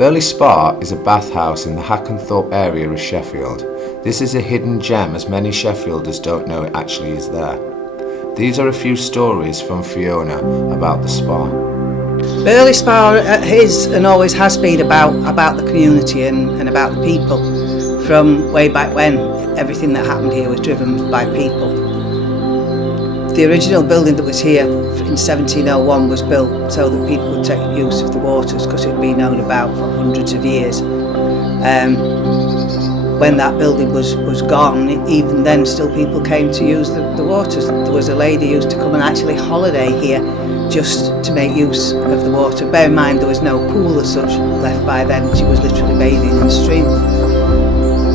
Birley Spa is a bathhouse in the Hackenthorpe area of Sheffield. This is a hidden gem as many Sheffielders don't know it actually is there. These are a few stories from Fiona about the spa. Birley Spa is and always has been about the community and about the people. From way back when, everything that happened here was driven by people. The original building that was here in 1701 was built so that people would take use of the waters because it had been known about for hundreds of years. When that building was gone, even then still people came to use the waters. There was a lady who used to come and actually holiday here just to make use of the water. Bear in mind there was no pool as such left by then, she was literally bathing in the stream.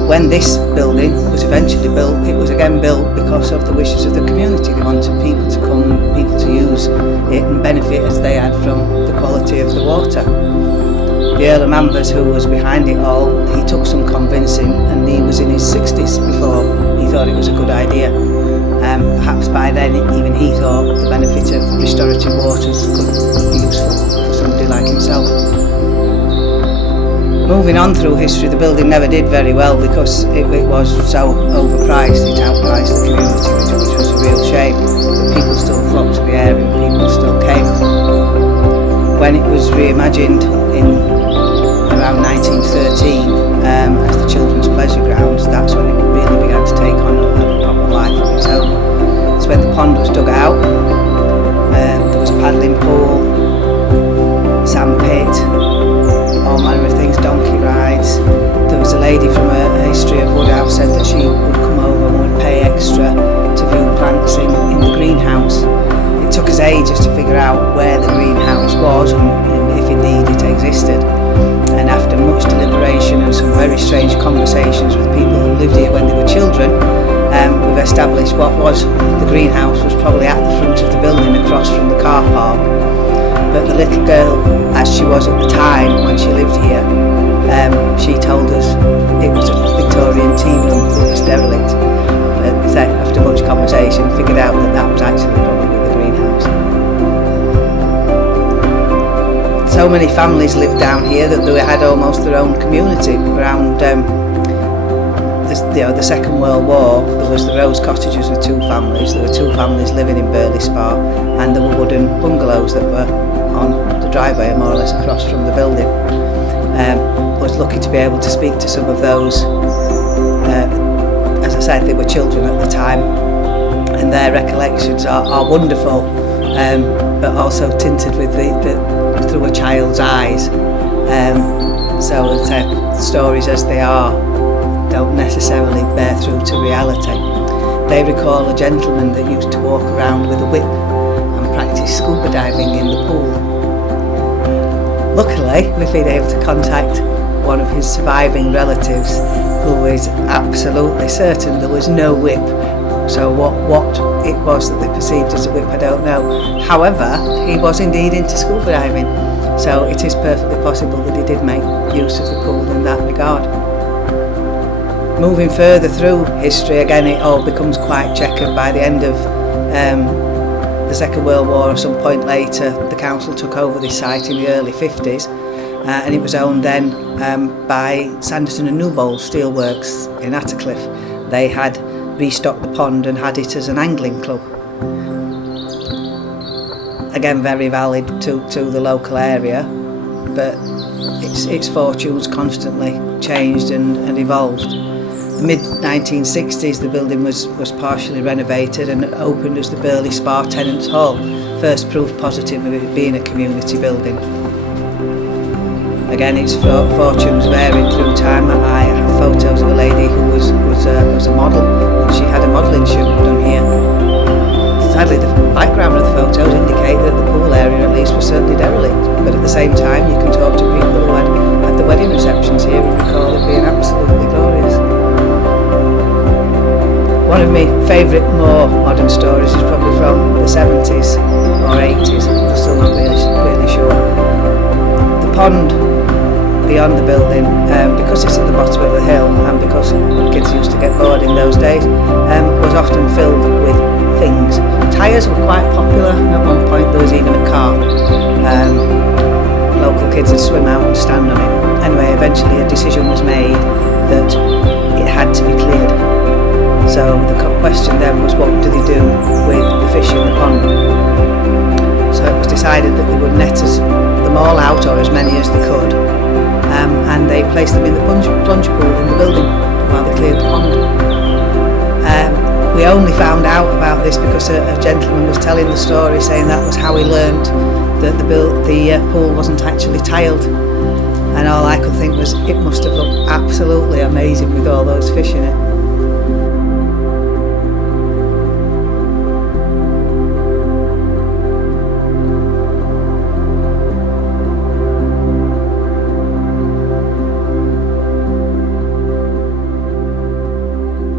When this building was eventually built, it was again built because of the wishes of the community. They wanted people to come, people to use it and benefit as they had from the quality of the water. The Earl of Manvers, who was behind it all, he took some convincing, and he was in his 60s before he thought it was a good idea. Perhaps by then even he thought the benefit of restorative waters could be useful for somebody like himself. Moving on through history, the building never did very well because it was so overpriced. It outpriced the community, which was a real shame. But people still flocked to the area and people still came. When it was reimagined in around 1913 as the Children's Pleasure Grounds, that's when it really began to take on a proper life of its own. It's when the pond was dug out, there was a paddling pool, sand pit, all manner of things, donkey rides. There was a lady from a history of Woodhouse said that she would come over and would pay extra to view plants in the greenhouse. It took us ages to figure out where the greenhouse was and if indeed it existed. And after much deliberation and some very strange conversations with people who lived here when they were children, we've established what was the greenhouse was probably at the front of the building across from the car park. But the little girl, as she was at the time when she lived here, she told us it was a Victorian tea room that was derelict. But after much conversation, figured out that that was actually probably the greenhouse. So many families lived down here that they had almost their own community. Around the Second World War, there was the Rose Cottages with two families. There were two families living in Birley Spa, and there were wooden bungalows that were on the driveway more or less across from the building. I was lucky to be able to speak to some of those. As I said, they were children at the time, and their recollections are wonderful, but also tinted with through a child's eyes. So stories as they are don't necessarily bear through to reality. They recall a gentleman that used to walk around with a whip and practice scuba diving in the pool. Luckily, we've been able to contact one of his surviving relatives who is absolutely certain there was no whip. So what it was that they perceived as a whip, I don't know. However, he was indeed into scuba diving, so it is perfectly possible that he did make use of the pool in that regard. Moving further through history, again it all becomes quite checkered. By the end of the Second World War or some point later, the council took over this site in the early 50s, and it was owned then by Sanderson and Newbold Steelworks in Attercliffe. They had restocked the pond and had it as an angling club. Again, very valid to the local area, but its fortunes constantly changed and evolved. The mid-1960s, the building was partially renovated and opened as the Birley Spa Tenants Hall, first proof positive of it being a community building. Again, its fortunes varied through time. I have photos of a lady who was a model, and she had a modelling shoot done here. Sadly, the background of the photos indicate that the pool area at least was certainly derelict, but at the same time you can talk to people who had the wedding receptions here and recall it being absolutely glorious. One of my favourite more modern stories is probably from the 70s or 80s, I'm still not really sure. The pond beyond the building, because it's at the bottom of the hill and because kids used to get bored in those days, was often filled with things. Tyres were quite popular, and at one point there was even a car. Local kids would swim out and stand on it. Anyway, eventually a decision was made that it had to be cleared. So the question then was, what do they do with the fish in the pond? So it was decided that they would net them all out, or as many as they could, and they placed them in the plunge pool in the building while they cleared the pond. We only found out about this because a gentleman was telling the story, saying that was how he learned that the pool wasn't actually tiled. And all I could think was, it must have looked absolutely amazing with all those fish in it.